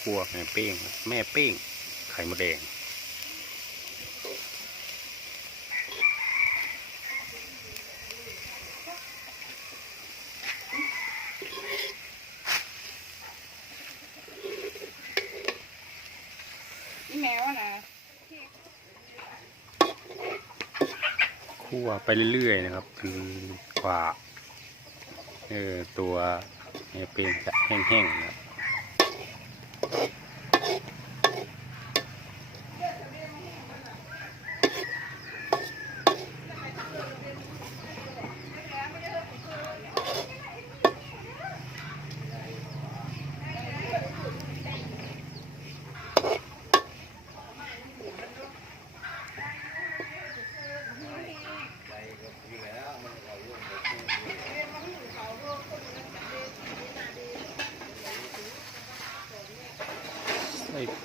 คั่วแม่เป้ง แม่เป้ง ไข่มดแดง นี่แมวอะนะคั่วไปเรื่อยๆนะครับจนกว่าเออตัว แม่เป้งจะแห้งๆนะ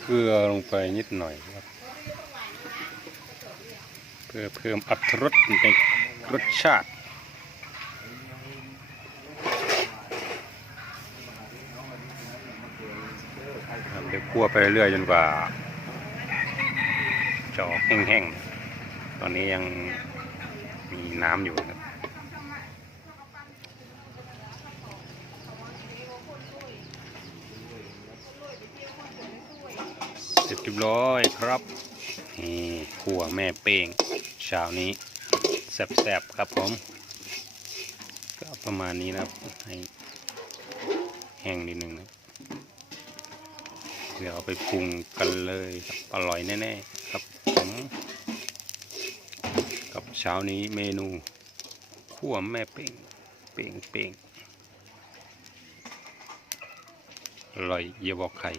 เกลือลงไปนิดหน่อยครับ เพื่อเพิ่มอรรถรสในรสชาติเดี๋ยวคั่วไปเรื่อยจนกว่าจอแห้งๆ ตอนนี้ยังมีน้ำอยู่นะค เสร็จเรียบร้อยครับนี่ขั่วแม่เป้งเช้านี้แซ่บๆครับผม ก็ประมาณนี้นะครับให้แห้งนิดนึงนะเดี๋ยวเอาไปปรุงกันเลยอร่อยแน่ๆครับผมกับเช้านี้เมนูขั่วแม่เป้งเป้งเป้งอร่อยเยี่ยบอกใคร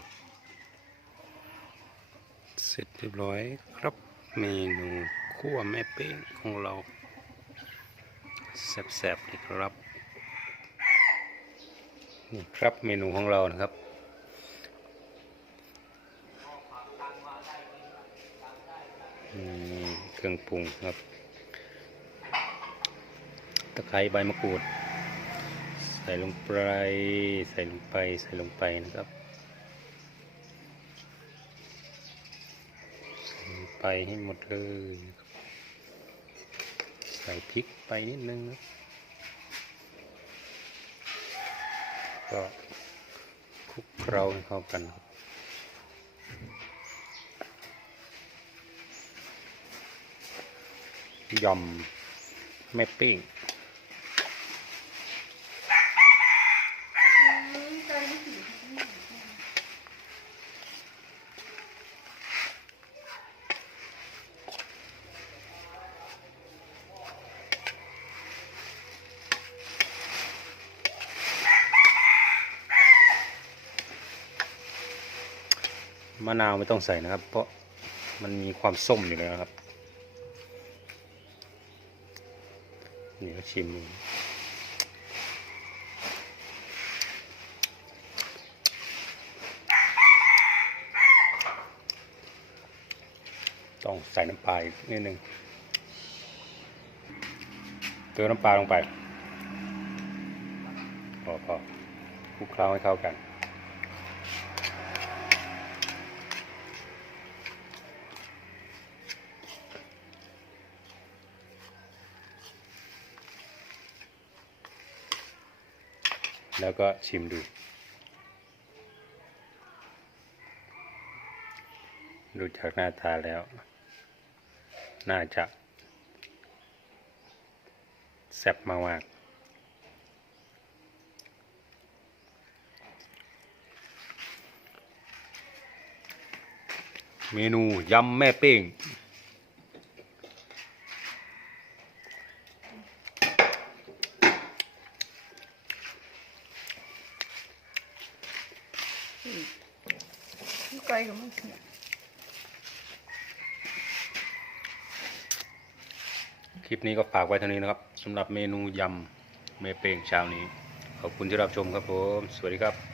เสร็จเรียบร้อยครับเมนูคั่วแม่เป้งของเราแซ่บๆเลยครับนี่ครับเมนูของเรานะครับเครื่องปรุงครับ ตะไคร้ใบมะกรูด ใส่ลงไป ใส่ลงไป ใส่ลงไปนะครับ ไปให้หมดเลยใส่พริกไปนิดนึงนะก็คลุกเคล้าให้เข้ากันครับยำแม่ปิ้ง มะนาวไม่ต้องใส่นะครับ เพราะมันมีความส้มอยู่แล้วครับนี่ก็ชิมต้องใส่น้ำปลาอีกนิดนึงเติมน้ำปลาลงไปพอพอคลุกเคล้าให้เข้ากัน แล้วก็ชิมดู ดูจากหน้าตาแล้ว น่าจะแซ่บมากๆเมนูยำแม่เป้ง ไกลกับมันคลิปนี้ก็ฝากไว้เท่านี้นะครับสำหรับเมนูยำเมเปงเช้านี้ ขอบคุณที่รับชมครับผม สวัสดีครับ